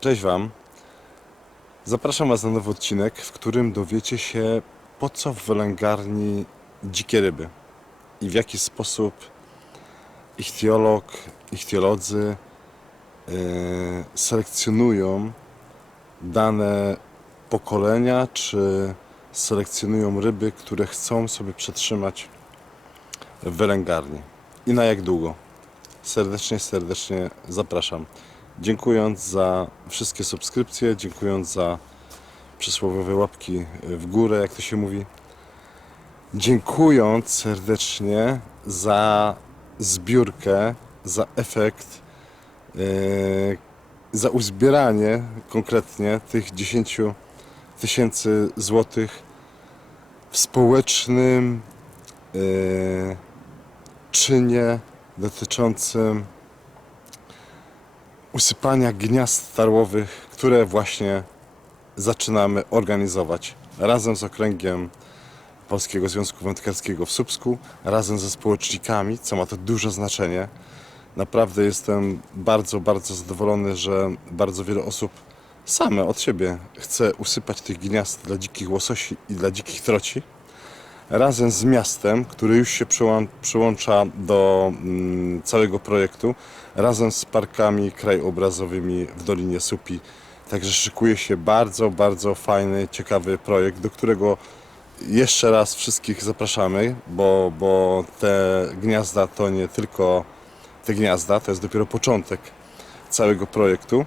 Cześć Wam. Zapraszam Was na nowy odcinek, w którym dowiecie się, po co w wylęgarni dzikie ryby i w jaki sposób ichtiolog, ichtiolodzy yy, selekcjonują dane pokolenia, czy selekcjonują ryby, które chcą sobie przetrzymać w wylęgarni i na jak długo. Serdecznie, serdecznie zapraszam. Dziękując za wszystkie subskrypcje, dziękując za przysłowiowe łapki w górę, jak to się mówi. Dziękując serdecznie za zbiórkę, za efekt, yy, za uzbieranie konkretnie tych 10 tysięcy złotych w społecznym yy, czynie dotyczącym usypania gniazd tarłowych, które właśnie zaczynamy organizować razem z okręgiem Polskiego Związku Wędkarskiego w Słupsku, razem ze społecznikami, co ma to duże znaczenie. Naprawdę jestem bardzo, bardzo zadowolony, że bardzo wiele osób same od siebie chce usypać tych gniazd dla dzikich łososi i dla dzikich troci razem z miastem, który już się przyłą- przyłącza do mm, całego projektu, razem z parkami krajobrazowymi w Dolinie Supi. Także szykuje się bardzo, bardzo fajny, ciekawy projekt, do którego jeszcze raz wszystkich zapraszamy, bo, bo te gniazda to nie tylko te gniazda, to jest dopiero początek całego projektu.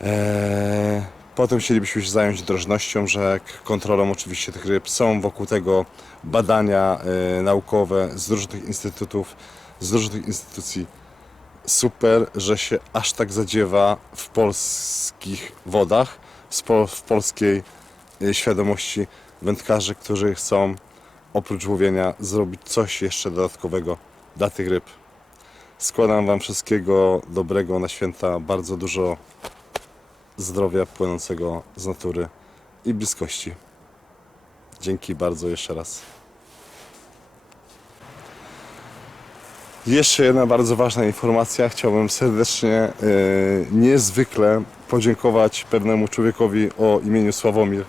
Eee, Potem chcielibyśmy się zająć drożnością rzek, kontrolą oczywiście tych ryb. Są wokół tego badania e, naukowe z różnych instytutów, z różnych instytucji. Super, że się aż tak zadziewa w polskich wodach, w, polskiej e, świadomości wędkarzy, którzy chcą oprócz łowienia zrobić coś jeszcze dodatkowego dla tych ryb. Składam Wam wszystkiego dobrego na święta, bardzo dużo zdrowia płynącego z natury i bliskości. Dzięki bardzo jeszcze raz. Jeszcze jedna bardzo ważna informacja. Chciałbym serdecznie, yy, niezwykle podziękować pewnemu człowiekowi o imieniu Sławomir,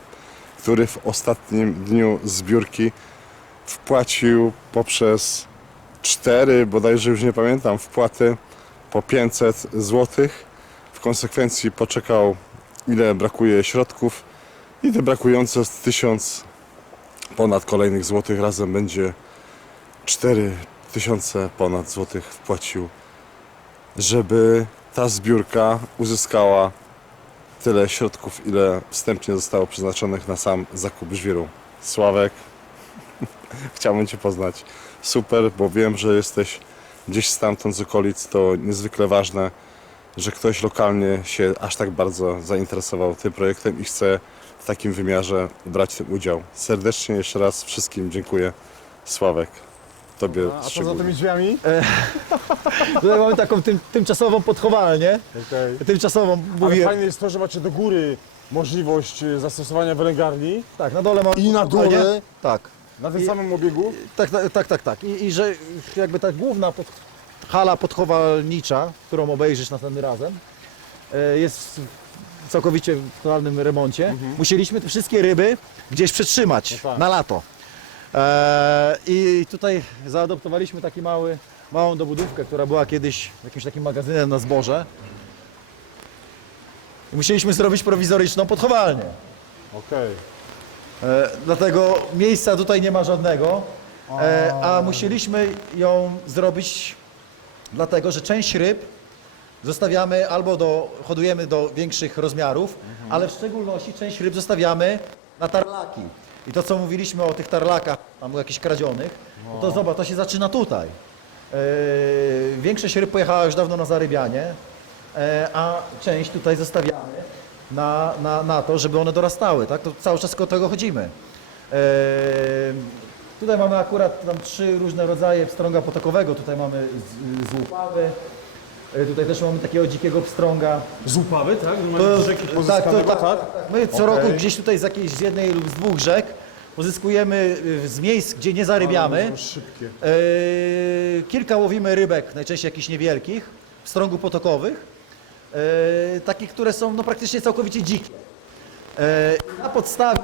który w ostatnim dniu zbiórki wpłacił poprzez cztery, bodajże już nie pamiętam, wpłaty po 500 złotych konsekwencji poczekał ile brakuje środków i te brakujące 1000 ponad kolejnych złotych razem będzie 4000 ponad złotych wpłacił, żeby ta zbiórka uzyskała tyle środków, ile wstępnie zostało przeznaczonych na sam zakup żwiru. Sławek, chciałbym Cię poznać. Super, bo wiem, że jesteś gdzieś stamtąd z okolic, to niezwykle ważne że ktoś lokalnie się aż tak bardzo zainteresował tym projektem i chce w takim wymiarze brać w tym udział. Serdecznie jeszcze raz wszystkim dziękuję. Sławek, Tobie A co za szczególnie. tymi drzwiami? Tutaj mamy taką tym, tymczasową podchowalnię. Okej. Tymczasową Ale mówię. fajne jest to, że macie do góry możliwość e, zastosowania wylęgarni Tak, na dole mamy. I na dole? Tak. na tym I- samym obiegu. Tak, tak, tak, tak, tak. I, I że jakby ta główna pod, hala podchowalnicza, którą obejrzysz następnym razem, e, jest w całkowicie w totalnym remoncie. Musieliśmy te wszystkie ryby gdzieś przetrzymać No tak. na lato. E, I tutaj zaadoptowaliśmy taki mały, małą dobudówkę, która była kiedyś jakimś takim magazynem na zboże. I musieliśmy zrobić prowizoryczną podchowalnię. Okej. E, dlatego miejsca tutaj nie ma żadnego, a musieliśmy ją zrobić dlatego, że część ryb zostawiamy albo do, hodujemy do większych rozmiarów, ale w szczególności część ryb zostawiamy na tarlaki. I to co mówiliśmy o tych tarlakach, tam jakichś kradzionych, no to zobacz, to się zaczyna tutaj. E, większość ryb pojechała już dawno na zarybianie, e, a część tutaj zostawiamy na, na, na to, żeby one dorastały, tak? To cały czas o tego chodzimy. E, tutaj mamy akurat tam trzy różne rodzaje pstrąga potokowego. Tutaj mamy z, z łupawy, e, tutaj też mamy takiego dzikiego pstrąga. Z upawy, tak? To- Z rzeki tak, to, tak, tak? My co Okej. roku gdzieś tutaj z jakiejś z jednej lub z dwóch rzek pozyskujemy y, z miejsc, gdzie nie zarybiamy. Ale są szybkie. E, kilka łowimy rybek, najczęściej jakichś niewielkich, w strągu potokowych. e, takich, które są no, praktycznie całkowicie dzikie. E, na, podstawie,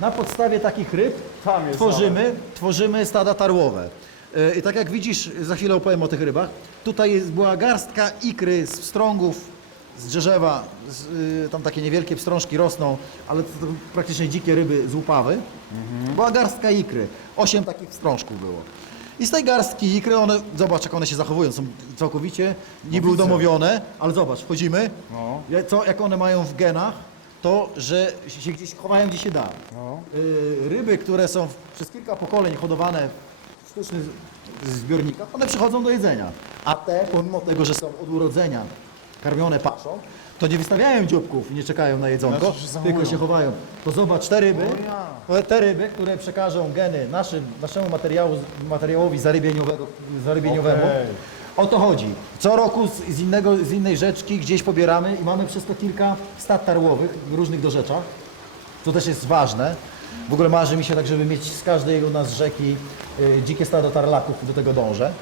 na podstawie takich ryb Tam jest tworzymy, tworzymy stada tarłowe. E, I tak jak widzisz, za chwilę opowiem o tych rybach, tutaj jest, była garstka ikry z pstrągów, z drzewa, z, y, tam takie niewielkie pstrążki rosną, ale to, to praktycznie dzikie ryby z łupawy. Była garstka ikry, osiem takich pstrążków było. I z tej garstki ikry, one, zobacz jak one się zachowują, są całkowicie niby udomowione, ale zobacz, wchodzimy, No. Ja- co, jak one mają w genach, to, że się gdzieś chowają gdzie się da. No. Y, ryby, które są przez kilka pokoleń hodowane w sztucznych zbiornikach, one przychodzą do jedzenia. A te, pomimo tego, że są od urodzenia karmione paszą, to nie wystawiają dzióbków i nie czekają na jedzonko, Znaczy tylko się chowają. To zobacz, te ryby, O ja. te ryby, które przekażą geny naszym, naszemu materiału, materiałowi zarybieniowego, zarybieniowemu, Okej. O to chodzi. Co roku z, innego, z innej rzeczki gdzieś pobieramy i mamy przez to kilka stad tarłowych w różnych dorzeczach. To też jest ważne. W ogóle marzy mi się tak, żeby mieć z każdej u nas rzeki y, dzikie stado tarlaków, do tego dążę.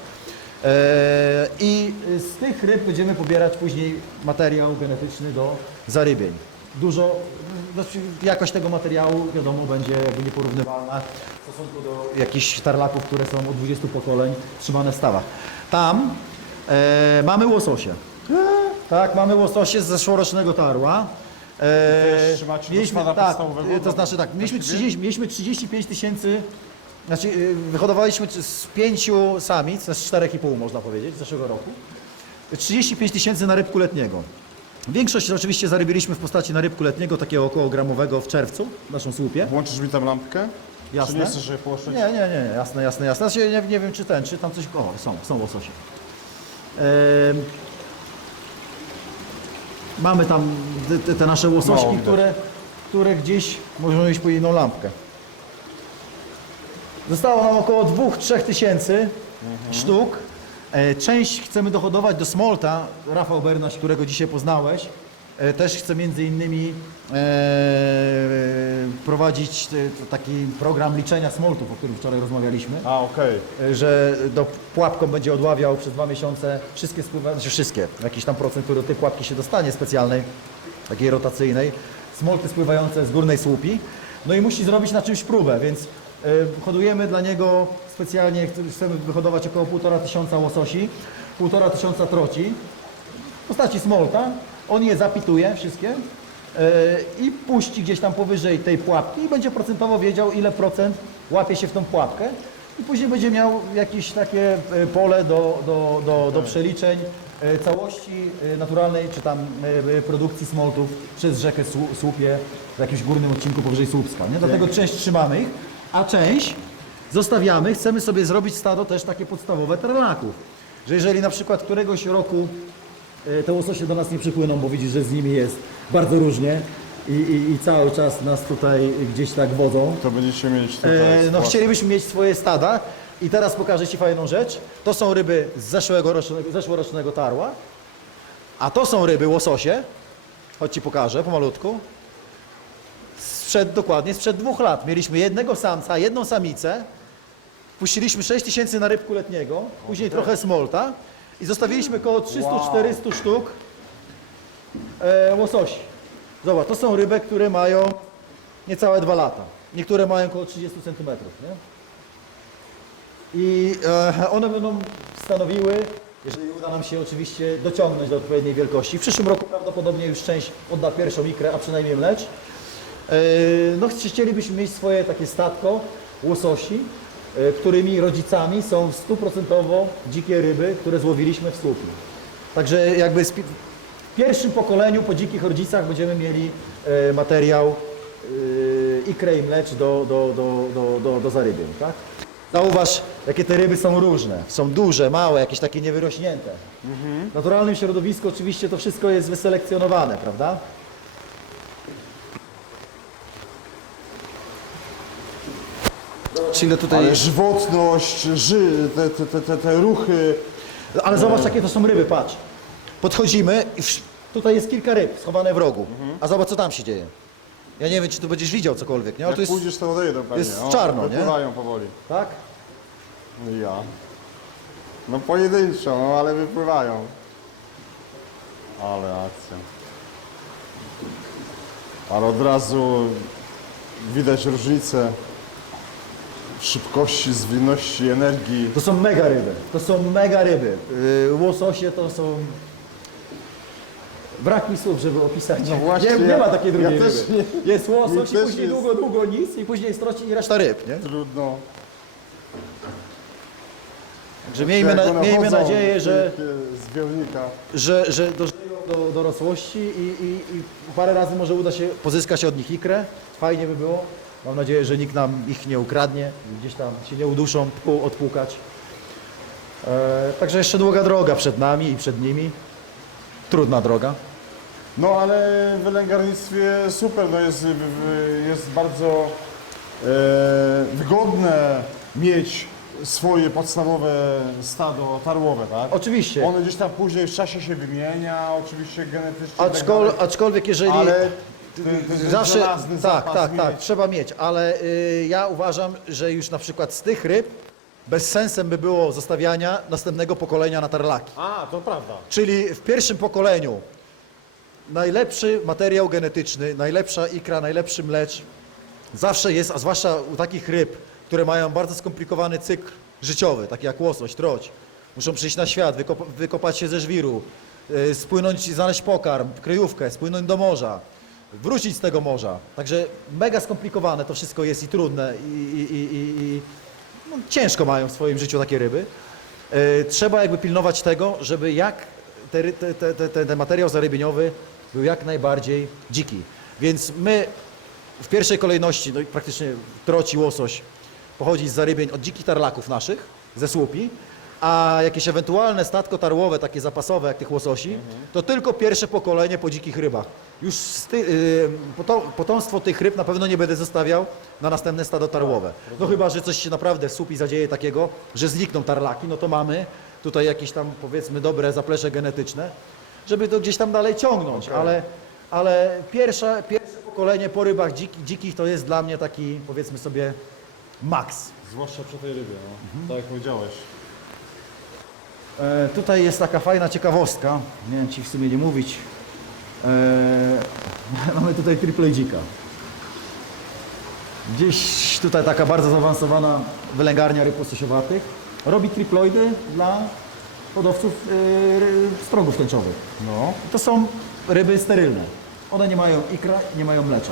E, I z tych ryb będziemy pobierać później materiał genetyczny do zarybień. Dużo, znaczy jakość tego materiału wiadomo będzie jakby nieporównywalna w stosunku do jakichś tarlaków, które są od 20 pokoleń trzymane w stawach. Tam e, mamy łososie. Tak, mamy łososie z zeszłorocznego tarła. E, trzymacie do stada tak, podstawowego? to znaczy tak, mieliśmy, Właściwie? 30, mieliśmy 35 tysięcy, znaczy y, wyhodowaliśmy z pięciu samic, z czterech i pół można powiedzieć, z zeszłego roku. 35 tysięcy na rybku letniego. Większość oczywiście zarybiliśmy w postaci na rybku letniego, takiego około gramowego w czerwcu, w naszą słupie. Włączysz mi tam lampkę? Jasne. Czy nie chcesz, żeby położyć? Nie, nie, nie, jasne, jasne, jasne. Znaczy, nie, nie wiem czy ten, czy tam coś, o są, są łososie. Mamy tam te- te, nasze łosośki, Mało widać. które, które gdzieś, możemy mieć po jedną lampkę. Zostało nam około 2-3 tysięcy sztuk. E, Część chcemy dohodować do Smolta. Rafał Bernaś, którego dzisiaj poznałeś, też chce między innymi e, prowadzić e, taki program liczenia smoltów, o którym wczoraj rozmawialiśmy. A, okej. E, że do pułapką będzie odławiał przez dwa miesiące wszystkie spływa, znaczy wszystkie, jakiś tam procent, który do tej pułapki się dostanie specjalnej, takiej rotacyjnej, smolty spływające z górnej słupi. No i musi zrobić na czymś próbę, więc e, hodujemy dla niego specjalnie, chcemy wyhodować około półtora tysiąca łososi, półtora tysiąca troci w postaci smolta. On je zapituje wszystkie e, i puści gdzieś tam powyżej tej pułapki i będzie procentowo wiedział, ile procent łapie się w tą pułapkę. I później będzie miał jakieś takie e, pole do, do, do, do przeliczeń e, całości naturalnej czy tam produkcji smoltów przez rzekę Słu- Słupie w jakimś górnym odcinku powyżej Słupska. Nie? Dlatego część trzymamy ich, a część zostawiamy. Chcemy sobie zrobić stado też takie podstawowe terlaków. Że jeżeli na przykład któregoś roku Te łososie do nas nie przypłyną, bo widzisz, że z nimi jest bardzo różnie i, i, i cały czas nas tutaj gdzieś tak wodzą. To będziecie mieć tutaj E, no skład. chcielibyśmy mieć swoje stada i teraz pokażę Ci fajną rzecz. To są ryby z zeszłego rocznego, zeszłorocznego tarła, a to są ryby łososie. Chodź Ci pokażę pomalutku. Sprzed, dokładnie, sprzed dwóch lat mieliśmy jednego samca, jedną samicę. Puściliśmy 6 tysięcy na rybku letniego, później trochę smolta i zostawiliśmy około 300-400 sztuk e, łososi. Zobacz, to są ryby, które mają niecałe dwa lata. Niektóre mają około 30 cm. Nie? I e, one będą stanowiły, jeżeli uda nam się oczywiście dociągnąć do odpowiedniej wielkości. W przyszłym roku prawdopodobnie już część odda pierwszą ikrę, a przynajmniej mlecz. E, no, chci- chcielibyśmy mieć swoje takie statko łososi, którymi rodzicami są stuprocentowo dzikie ryby, które złowiliśmy w słupie. Także jakby w pierwszym pokoleniu po dzikich rodzicach będziemy mieli e, materiał e, ikrę i mlecz do, do, do, do, do, do zarybień. Tak? Zauważ, jakie te ryby są różne. Są duże, małe, jakieś takie niewyrośnięte. W naturalnym środowisku oczywiście to wszystko jest wyselekcjonowane, prawda? Ile tutaj... Ale żywotność, ży, te, te, te, te, te ruchy. Ale zobacz, jakie to są ryby, patrz. Podchodzimy i wsz- tutaj jest kilka ryb schowane w rogu. A zobacz, co tam się dzieje. Ja nie wiem, czy tu będziesz widział cokolwiek, nie? Ale Jak to jest... pójdziesz, to odejdą pewnie. jest O, czarno, nie? Wypływają powoli. Tak? No ja. No pojedynczo, no ale wypływają. Ale akcja. Ale od razu widać różnicę szybkości, zwinności, energii. To są mega ryby. To są mega ryby. Yy, łososie to są... Brak mi słów, żeby opisać. No właśnie, nie, nie ma takiej drugiej ja też ryby. Jest łosoś mi i też później jest- długo, długo nic i później stroci i reszta ryb, nie? Trudno. Że miejmy, Jak na, one miejmy chodzą, nadzieję, że, że, że dożyją do dorosłości i, i, i parę razy może uda się pozyskać od nich ikrę. Fajnie by było. Mam nadzieję, że nikt nam ich nie ukradnie, gdzieś tam się nie uduszą, odpłukać. E, także jeszcze długa droga przed nami i przed nimi. Trudna droga. No ale w wylęgarnictwie super, no jest, jest bardzo e, wygodne mieć swoje podstawowe stado tarłowe, tak? Oczywiście. One gdzieś tam później w czasie się wymienia, oczywiście genetycznie. tak Aczkol, dalej, aczkolwiek jeżeli... ale Zawsze, żelazny tak, zapas tak, mieć. tak, trzeba mieć, ale y, ja uważam, że już na przykład z tych ryb bez sensem by było zostawiania następnego pokolenia na tarlaki. A, to prawda. Czyli w pierwszym pokoleniu najlepszy materiał genetyczny, najlepsza ikra, najlepszy mlecz zawsze jest, a zwłaszcza u takich ryb, które mają bardzo skomplikowany cykl życiowy, takie jak łosoś, troć. Muszą przyjść na świat, wykop, wykopać się ze żwiru, y, spłynąć, znaleźć pokarm, kryjówkę, spłynąć do morza, wrócić z tego morza. Także mega skomplikowane to wszystko jest i trudne i, i, i, i, no, ciężko mają w swoim życiu takie ryby. E, Trzeba jakby pilnować tego, żeby jak te, ry- te, te, te, te, ten materiał zarybieniowy był jak najbardziej dziki. Więc my w pierwszej kolejności, no i praktycznie troci łosoś pochodzi z zarybień od dzikich tarlaków naszych, ze słupi, a jakieś ewentualne statko tarłowe, takie zapasowe jak tych łososi, to tylko pierwsze pokolenie po dzikich rybach. Już y, poto, potomstwo tych ryb na pewno nie będę zostawiał na następne stado tarłowe. No chyba, że coś się naprawdę w słupi zadzieje takiego, że znikną tarlaki, no to mamy tutaj jakieś tam powiedzmy dobre zaplecze genetyczne, żeby to gdzieś tam dalej ciągnąć, ale, ale pierwsze, pierwsze pokolenie po rybach dziki, dzikich to jest dla mnie taki powiedzmy sobie maks. Zwłaszcza przy tej rybie, no. Tak jak powiedziałeś. E, tutaj jest taka fajna ciekawostka, nie wiem ci w sumie nie mówić. E, mamy tutaj triploidzika. Gdzieś tutaj taka bardzo zaawansowana wylęgarnia ryb łososiowatych robi triploidy dla hodowców e, ry- strogów tęczowych. No. To są ryby sterylne. One nie mają ikra, nie mają mlecza.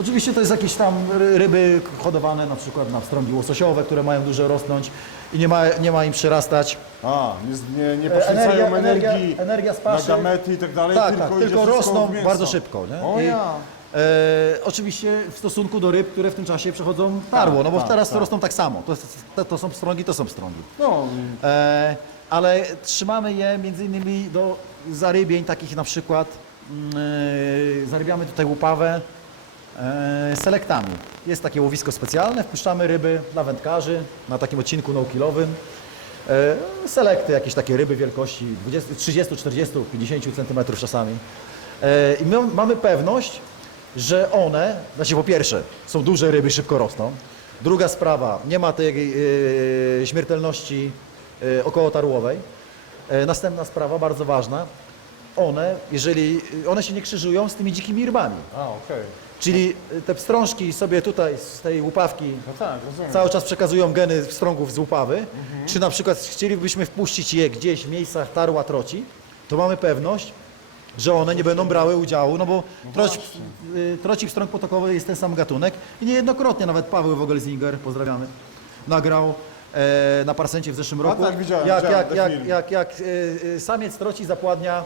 Oczywiście to jest jakieś tam ry- ryby hodowane na przykład na wstrągi łososiowe, które mają dużo rosnąć i nie ma, nie ma im przyrastać. A, nie, nie, nie E, poświęcają energia- energia- energii energia z paszy. na gamety i tak dalej, Tak, tylko, tak, idzie tylko wszystko rosną w mięso. bardzo szybko. Nie? O I, ja. e, oczywiście w stosunku do ryb, które w tym czasie przechodzą tarło, no bo tak, teraz tak. rosną tak samo. To, to, to są pstrągi, to są pstrągi. No, E, ale trzymamy je między innymi do zarybień takich na przykład, mm, e, zarybiamy tutaj łupawę e, selektami. Jest takie łowisko specjalne, wpuszczamy ryby dla wędkarzy na takim odcinku no-kilowym. E, selekty, jakieś takie ryby wielkości 20, 30, 40, 50 cm czasami. E, I my mamy pewność, że one, znaczy po pierwsze, są duże ryby, szybko rosną. Druga sprawa, nie ma tej e, śmiertelności e, okołotarłowej. Następna sprawa, bardzo ważna, one, jeżeli, one się nie krzyżują z tymi dzikimi rybami. a okej. Czyli te pstrążki sobie tutaj z tej łupawki No tak, rozumiem. cały czas przekazują geny pstrągów z łupawy, czy na przykład chcielibyśmy wpuścić je gdzieś w miejscach tarła troci, to mamy pewność, że one nie będą brały udziału, no bo troć, y, troci pstrąg potokowy jest ten sam gatunek i niejednokrotnie nawet Paweł Wogelzinger, pozdrawiamy, nagrał e, na Parsencie w zeszłym roku, tak, widziałem, jak, widziałem jak, ten jak, film. jak, jak y, y, samiec troci zapładnia y,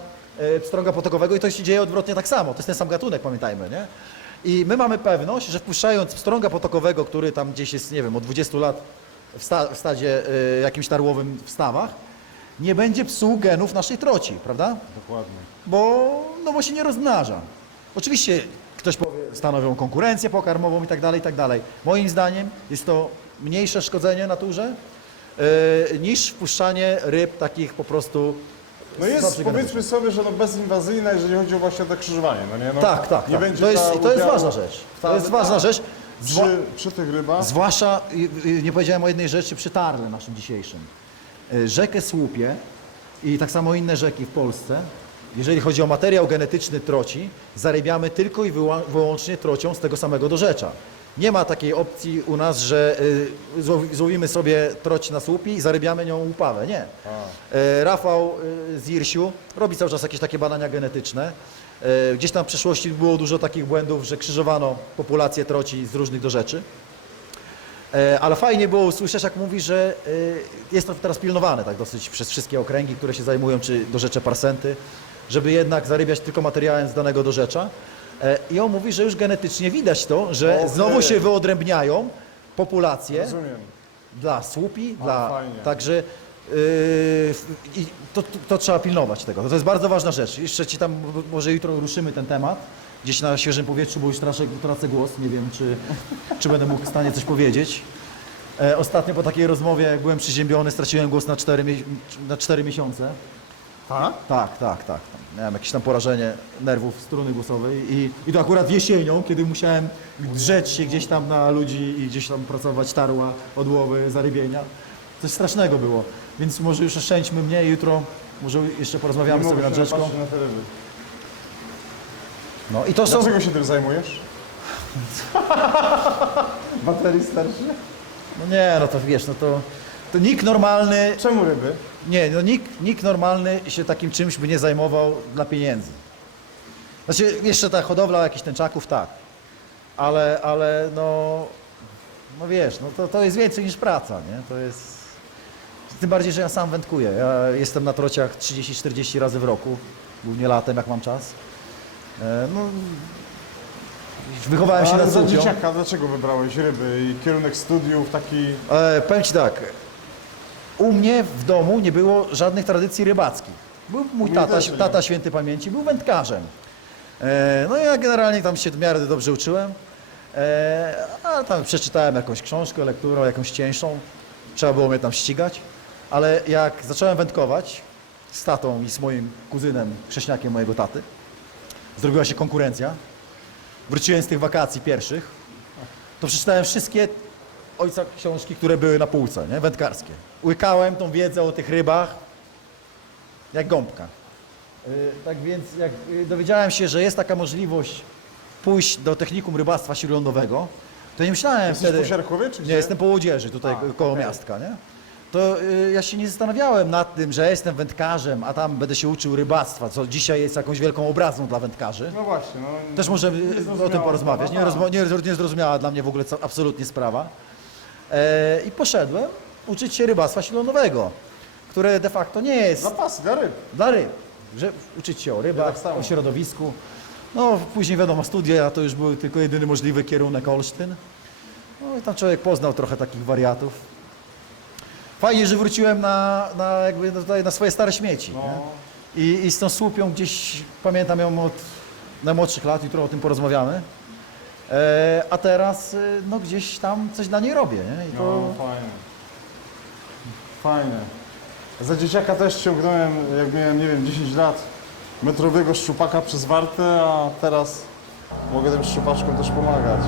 pstrąga potokowego i to się dzieje odwrotnie tak samo, to jest ten sam gatunek, pamiętajmy, nie? I my mamy pewność, że wpuszczając pstrąga potokowego, który tam gdzieś jest, nie wiem, od 20 lat w, sta, w stadzie y, jakimś tarłowym w stawach, nie będzie psuł genów naszej troci, prawda? Dokładnie. Bo, no bo się nie rozmnaża. Oczywiście ktoś powie, stanowią konkurencję pokarmową i tak dalej, i tak dalej. Moim zdaniem jest to mniejsze szkodzenie naturze y, niż wpuszczanie ryb takich po prostu No jest, powiedzmy sobie, że no bezinwazyjna, jeżeli chodzi o właśnie to krzyżowanie, no nie? No, Tak, tak, Nie tak. będzie To jest, i to jest udziału ważna rzecz. To jest ważna tak. rzecz. Zwa, Przy, przy tych rybach, zwłaszcza, y, y, nie powiedziałem o jednej rzeczy przy Tarle naszym dzisiejszym. Y, Rzekę Słupie i tak samo inne rzeki w Polsce jeżeli chodzi o materiał genetyczny troci, zarybiamy tylko i wyła- wyłącznie trocią z tego samego dorzecza. Nie ma takiej opcji u nas, że y, złowi- złowimy sobie troć na słupi i zarybiamy nią łupawę. Nie. E, Rafał y, z Irsiu robi cały czas jakieś takie badania genetyczne. E, Gdzieś tam w przeszłości było dużo takich błędów, że krzyżowano populację troci z różnych dorzeczy. E, Ale fajnie było usłyszeć, jak mówi, że e, jest to teraz pilnowane tak dosyć przez wszystkie okręgi, które się zajmują, czy dorzecze parsenty, żeby jednak zarybiać tylko materiałem z danego dorzecza. E, I on mówi, że już genetycznie widać to, że Okej. znowu się wyodrębniają populacje Rozumiem. dla słupi, A, dla... fajnie. Także yy, i to, to, to trzeba pilnować tego. To jest bardzo ważna rzecz. Jeszcze ci tam, może jutro ruszymy ten temat, gdzieś na świeżym powietrzu, bo już tracę, tracę głos. Nie wiem, czy, czy będę mógł w stanie coś powiedzieć. E, ostatnio po takiej rozmowie, jak byłem przyziębiony, straciłem głos na 4, na 4 miesiące. Tak? Tak, tak, tak. Miałem jakieś tam porażenie nerwów struny głosowej i, i to akurat jesienią, kiedy musiałem drzeć się gdzieś tam na ludzi i gdzieś tam pracować tarła, odłowy, zarybienia. Coś strasznego było. Więc może już oszczędźmy mnie i jutro może jeszcze porozmawiamy sobie nad rzeczką. na. No i to są... Dlaczego się tym zajmujesz? Baterii starszy? No nie, no to wiesz, no to, to nikt normalny, Czemu ryby? nie, no nikt, nikt normalny się takim czymś by nie zajmował dla pieniędzy. Znaczy, jeszcze ta hodowla jakichś tęczaków, tak. Ale, ale no, no wiesz, no to, to jest więcej niż praca, nie? To jest... Tym bardziej, że ja sam wędkuję. Ja jestem na trociach 30-40 razy w roku, głównie latem, jak mam czas. E, No, wychowałem się Ale na za cucią. dzieciaka dlaczego wybrałeś ryby i kierunek studiów taki... E, powiem Ci tak, u mnie w domu nie było żadnych tradycji rybackich. Był mój tata, też nie. tata święty pamięci, był wędkarzem. E, no ja generalnie tam się w miarę dobrze uczyłem, e, a tam przeczytałem jakąś książkę, lekturę, jakąś cieńszą, trzeba było mnie tam ścigać, ale jak zacząłem wędkować z tatą i z moim kuzynem, chrześniakiem mojego taty, zrobiła się konkurencja, wróciłem z tych wakacji pierwszych, to przeczytałem wszystkie ojca książki, które były na półce, nie? wędkarskie. Łykałem tą wiedzę o tych rybach jak gąbka. Yy, tak więc jak yy, dowiedziałem się, że jest taka możliwość pójść do technikum rybactwa śródlądowego, to nie myślałem Jesteś wtedy... po Siarkowie, czy Nie, jestem po Łodzieży, tutaj A, koło okej. miastka, nie? To y, ja się nie zastanawiałem nad tym, że jestem wędkarzem, a tam będę się uczył rybactwa, co dzisiaj jest jakąś wielką obrazą dla wędkarzy. No właśnie, no... Też możemy y, o tym porozmawiać. Nie, nie, niezrozumiała dla mnie w ogóle absolutnie sprawa. E, I poszedłem uczyć się rybactwa śródlądowego, które de facto nie jest Zapasy dla ryb. dla ryb. Że uczyć się o rybach, Ja tak samo. o środowisku. No później wiadomo, studia to już był tylko jedyny możliwy kierunek Olsztyn. No i tam człowiek poznał trochę takich wariatów. Fajnie, że wróciłem na, na, jakby no tutaj na swoje stare śmieci. No. Nie? I, I z tą słupią gdzieś, pamiętam ją od najmłodszych lat, jutro o tym porozmawiamy. E, a teraz y, no gdzieś tam coś dla niej robię. Nie? I to, No, fajne. Fajne. Za dzieciaka też ciągnąłem, jak miałem, nie wiem, 10 lat, metrowego szczupaka przez wartę, a teraz mogę tym szczupaczkom też pomagać.